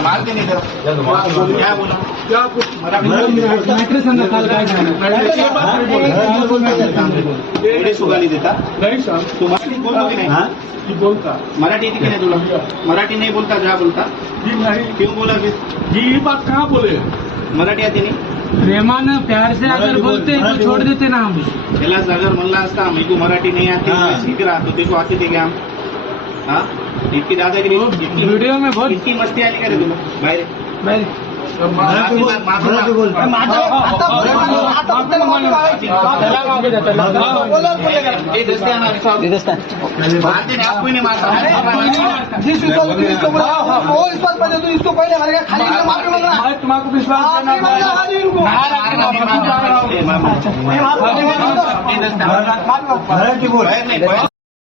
मारते नहीं क्या बोला सुगाली देता नहीं सर, तू मराठी बोलतो की नाही जी बोलता मराठी येते की नाही तुला मराठी नहीं बोलता जा बोलता जी नहीं क्यों बोला फिर जी ये बात कहाँ बोले मराठी आती नहीं प्रेमान प्यार से अगर बोलते तो छोड़ देते ना हम त्याला अगर म्हणला असता मी तू मराठी नाही आती सीख रहा तो देखो आते थे क्या हम हाँ इतकी दादागिरी वीडियो में बहुत इतकी मस्ती आली का रे तुला बाहेर भाई मराठी बोल मारते नहीं आपको नहीं मारता इसको पहले खाली माफी मांग रहा है तुम्हारा विश्वास मराठी बोल